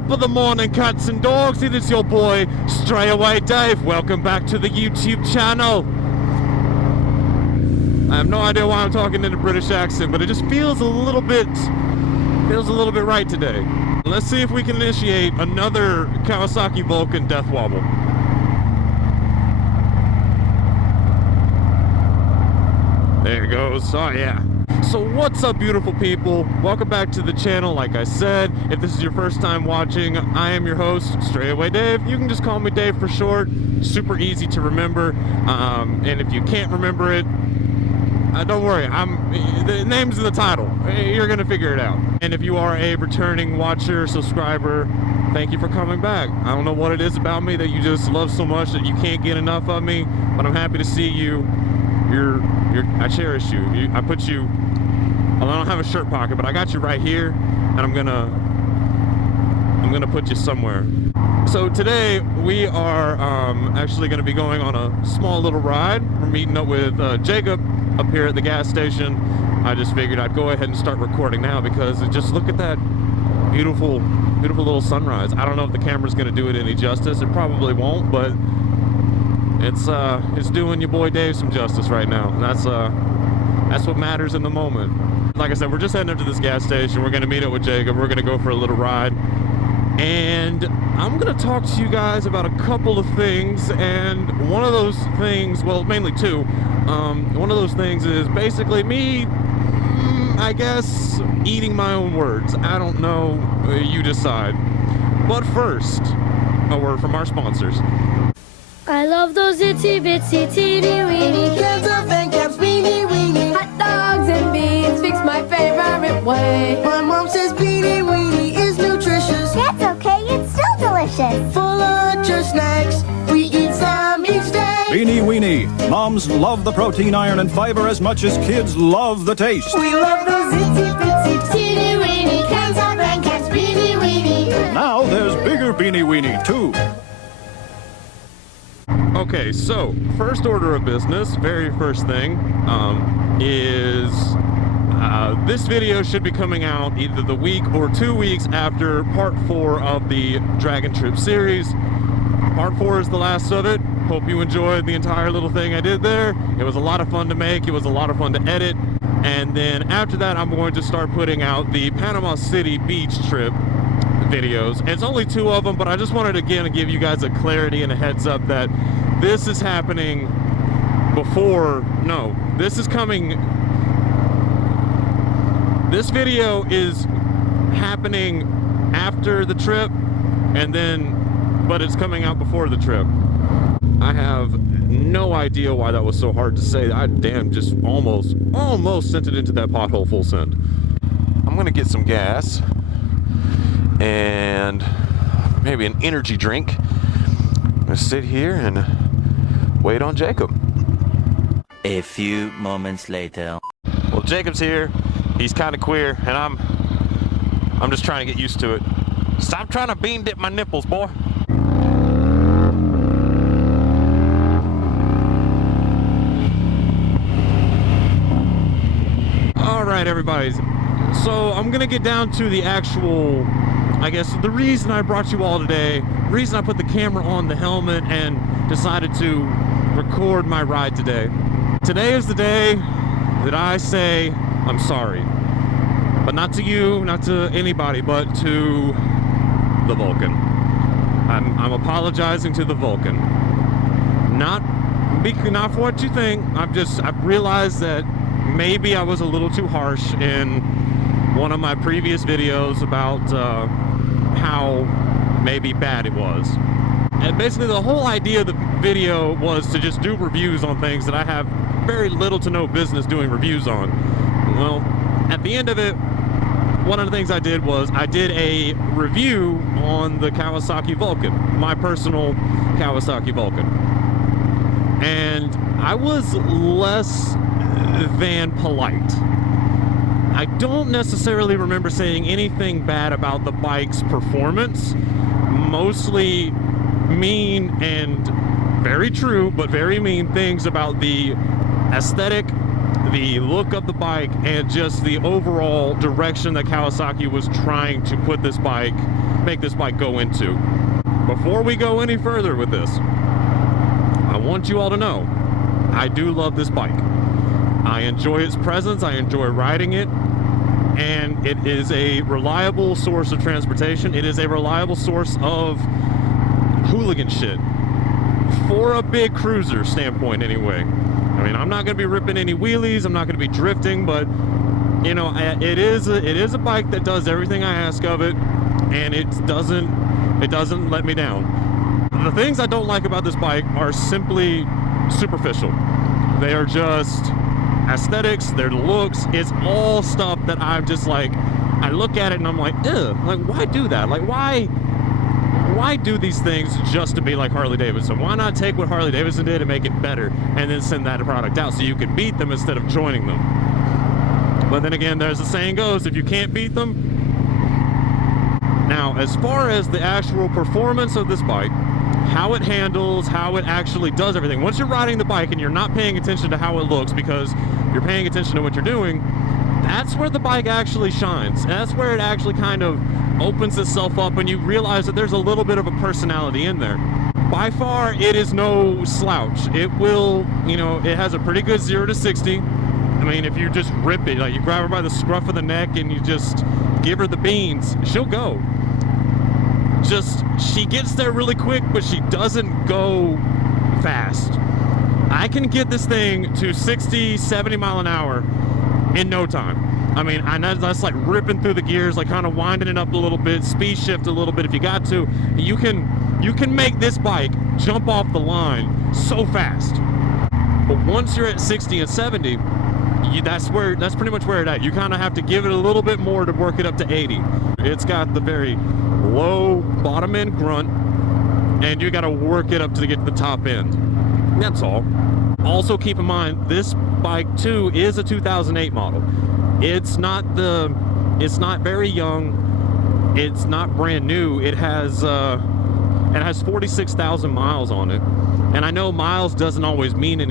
Top of the morning, cats and dogs. It is your boy, Stray Away Dave. Welcome back to the YouTube channel. I have no idea why I'm talking in a British accent, but it just feels a little bit right today. Let's see if we can initiate another Kawasaki Vulcan death wobble. There it goes. Oh yeah. So what's up, beautiful people? Welcome back to the channel. Like I said, if this is your first time watching, I am your host, Stray Away Dave. You can just call me Dave for short. Super easy to remember. And if you can't remember it, don't worry. The name's in the title. You're gonna figure it out. And if you are a returning watcher, subscriber, thank you for coming back. I don't know what it is about me that you just love so much that you can't get enough of me, but I'm happy to see you. I cherish you. I put you. I don't have a shirt pocket, but I got you right here, and I'm gonna put you somewhere. So today we are actually gonna be going on a small little ride. We're meeting up with Jacob up here at the gas station. I just figured I'd go ahead and start recording now because just look at that beautiful little sunrise. I don't know if the camera's gonna do it any justice. It probably won't, but it's doing your boy Dave some justice right now. That's what matters in the moment. Like I said, we're just heading up to this gas station. We're gonna meet up with Jacob. We're gonna go for a little ride, and I'm gonna talk to you guys about a couple of things. And one of those things, well, mainly two. One of those things is basically me, I guess, eating my own words. I don't know. You decide. But first, a word from our sponsors. I love those itsy bitsy teeny weeny Kids of and caps, weenie weenie. hot dogs and beans fix my favorite way. My mom says beanie weenie is nutritious. That's okay, it's still delicious. For lunch or snacks, we eat some each day. Beanie Weenie. Moms love the protein, iron, and fiber as much as kids love the taste. We love those itsy bitsy teeny weeny. Kids of and caps, beanie weenie. Now there's bigger Beanie Weenie, too. Okay, so first order of business, very first thing, is this video should be coming out either the week or 2 weeks after part 4 of the Dragon Trip series. Part 4 is the last of it. Hope you enjoyed the entire little thing I did there. It was a lot of fun to make. It was a lot of fun to edit. And then after that, I'm going to start putting out the Panama City beach trip videos. It's only 2 of them, but I just wanted again to give you guys a clarity and a heads up that this is happening before, no, this is coming, this video is happening after the trip, and then, but it's coming out before the trip. I have no idea why that was so hard to say. I just almost sent it into that pothole full send. I'm gonna get some gas and maybe an energy drink. I'm gonna sit here and wait on Jacob. A few moments later. Well, Jacob's here. He's kind of queer, and I'm just trying to get used to it. Stop trying to bean dip my nipples, boy. All right, everybody. So I'm gonna get down to the actual, I guess, the reason I brought you all today, the reason I put the camera on the helmet and decided to record my ride today. Today is the day that I say I'm sorry. But not to you, not to anybody, but to the Vulcan. I'm apologizing to the Vulcan. Not for what you think. I've realized that maybe I was a little too harsh in one of my previous videos about how maybe bad it was. And basically the whole idea of the video was to just do reviews on things that I have very little to no business doing reviews on. Well, at the end of it, one of the things I did was I did a review on the Kawasaki Vulcan, my personal Kawasaki Vulcan. And I was less than polite. I don't necessarily remember saying anything bad about the bike's performance. Mostly mean and very true, but very mean things about the aesthetic, the look of the bike, and just the overall direction that Kawasaki was trying to put this bike make this bike go into. Before we go any further with this, I want you all to know, I do love this bike. I enjoy its presence, I enjoy riding it, and it is a reliable source of transportation. It is a reliable source of hooligan shit. For a big cruiser standpoint anyway. I mean, I'm not going to be ripping any wheelies, I'm not going to be drifting, but, you know, it is a bike that does everything I ask of it, and it doesn't let me down. The things I don't like about this bike are simply superficial. They are just aesthetics, their looks. It's all stuff that I'm just like, I look at it and I'm like, ugh, like, why do that? Like, why do these things just to be like Harley Davidson? Why not take what Harley Davidson did and make it better and then send that product out so you could beat them instead of joining them? But then again, there's the saying goes, if you can't beat them. Now, as far as the actual performance of this bike, how it handles, how it actually does everything. Once you're riding the bike and you're not paying attention to how it looks because you're paying attention to what you're doing, that's where the bike actually shines. That's where it actually kind of opens itself up and you realize that there's a little bit of a personality in there. By far, it is no slouch. It will, you know, it has a pretty good 0 to 60. I mean, if you just rip it, like you grab her by the scruff of the neck and you just give her the beans, she'll go. Just, she gets there really quick, but she doesn't go fast. I can get this thing to 60, 70 mile an hour in no time. I mean, I know that's like ripping through the gears, like kind of winding it up a little bit, speed shift a little bit if you got to. You can make this bike jump off the line so fast. But once you're at 60 and 70, that's pretty much where it's at. You kind of have to give it a little bit more to work it up to 80. It's got the very low bottom end grunt, and you got to work it up to get to the top end. That's all. Also keep in mind, this bike too is a 2008 model. It's not very young. It's not brand new. It has 46,000 miles on it. And I know miles doesn't always mean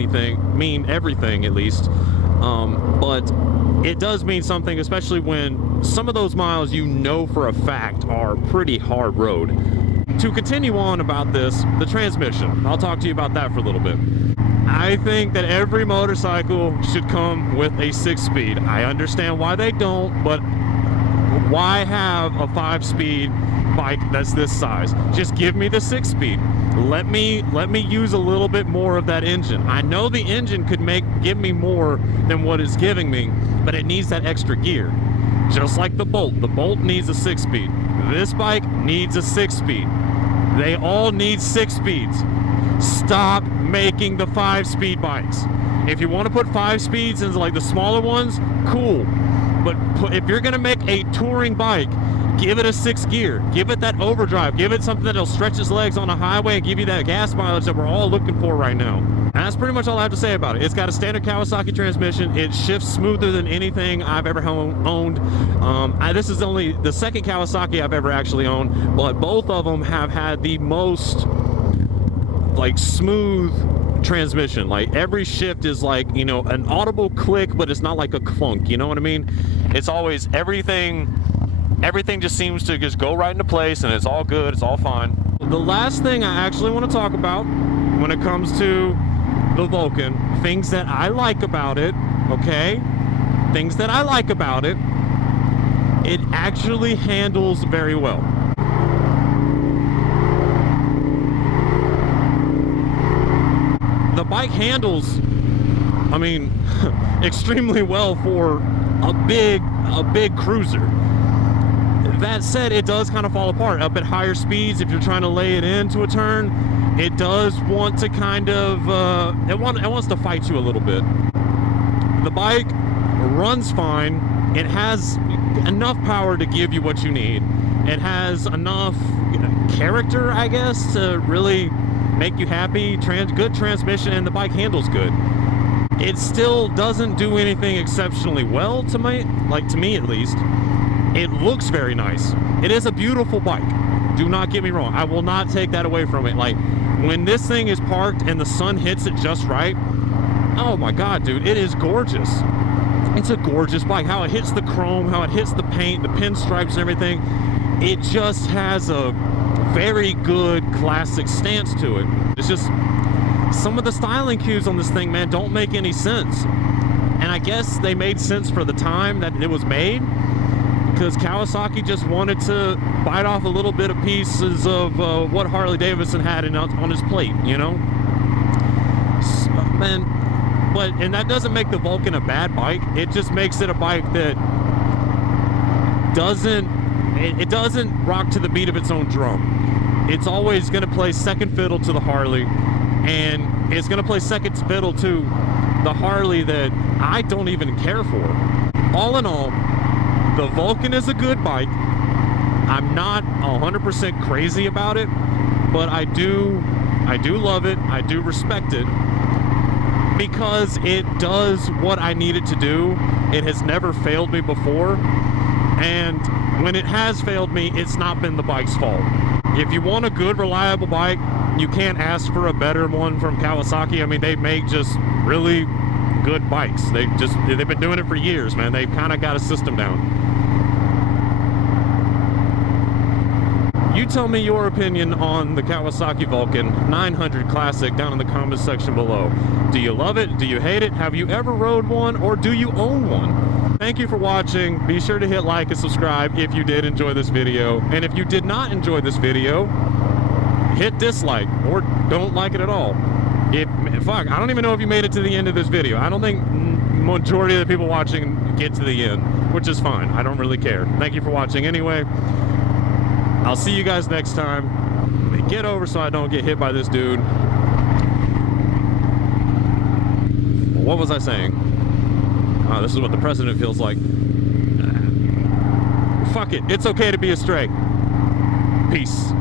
everything at least. But it does mean something, especially when some of those miles you know for a fact are pretty hard road. To continue on about this, the transmission, I'll talk to you about that for a little bit. I think that every motorcycle should come with a 6-speed. I understand why they don't, but why have a 5-speed bike that's this size? Just give me the 6-speed. Let me use a little bit more of that engine. I know the engine could give me more than what it's giving me, but it needs that extra gear. Just like the Bolt. The Bolt needs a 6-speed. This bike needs a 6-speed. They all need 6 speeds. Stop making the 5-speed bikes. If you want to put 5 speeds into like the smaller ones, cool. But if you're gonna make a touring bike, give it a 6 gear. Give it that overdrive. Give it something that'll stretch its legs on a highway and give you that gas mileage that we're all looking for right now. And that's pretty much all I have to say about it. It's got a standard Kawasaki transmission. It shifts smoother than anything I've ever owned. This is only the second Kawasaki I've ever actually owned, but both of them have had the most like smooth transmission. Like every shift is like, you know, an audible click, but it's not like a clunk, you know what I mean? It's always everything just seems to just go right into place and it's all good, it's all fine. The last thing I actually want to talk about when it comes to the Vulcan, things that I like about it, okay? Things that I like about it, it actually handles very well. The bike handles, I mean, extremely well for a big cruiser. That said, it does kind of fall apart up at higher speeds. If you're trying to lay it into a turn, it does want to kind of it wants to fight you a little bit. The bike runs fine. It has enough power to give you what you need. It has enough character, I guess, to really make you happy. Good transmission, and the bike handles good. It still doesn't do anything exceptionally well to me at least. It looks very nice. It is a beautiful bike. Do not get me wrong. I will not take that away from it. Like, when this thing is parked and the sun hits it just right, oh my God, dude, it is gorgeous. It's a gorgeous bike. How it hits the chrome, how it hits the paint, the pinstripes and everything. it just has a very good classic stance to it. It's just some of the styling cues on this thing, man, don't make any sense. And I guess they made sense for the time that it was made, because Kawasaki just wanted to bite off a little bit of pieces of what Harley Davidson had on his plate, you know? Man, and that doesn't make the Vulcan a bad bike. It just makes it a bike that doesn't rock to the beat of its own drum. It's always going to play second fiddle to the Harley, and it's going to play second fiddle to the Harley that I don't even care for. All in all, the Vulcan is a good bike. I'm not 100% crazy about it, but I do love it. I do respect it, because it does what I need it to do. It has never failed me before, and when it has failed me, it's not been the bike's fault. If you want a good, reliable bike, you can't ask for a better one from Kawasaki. I mean, they make just really good bikes. They've been doing it for years, man. They've kind of got a system down. You tell me your opinion on the Kawasaki Vulcan 900 Classic down in the comments section below. Do you love it? Do you hate it? Have you ever rode one, or do you own one? Thank you for watching. Be sure to hit like and subscribe if you did enjoy this video. And if you did not enjoy this video, hit dislike or don't like it at all. Fuck, I don't even know if you made it to the end of this video. I don't think majority of the people watching get to the end, which is fine. I don't really care. Thank you for watching anyway. I'll see you guys next time. Get over so I don't get hit by this dude. What was I saying? Oh, this is what the president feels like. Fuck it. It's okay to be a stray. Peace.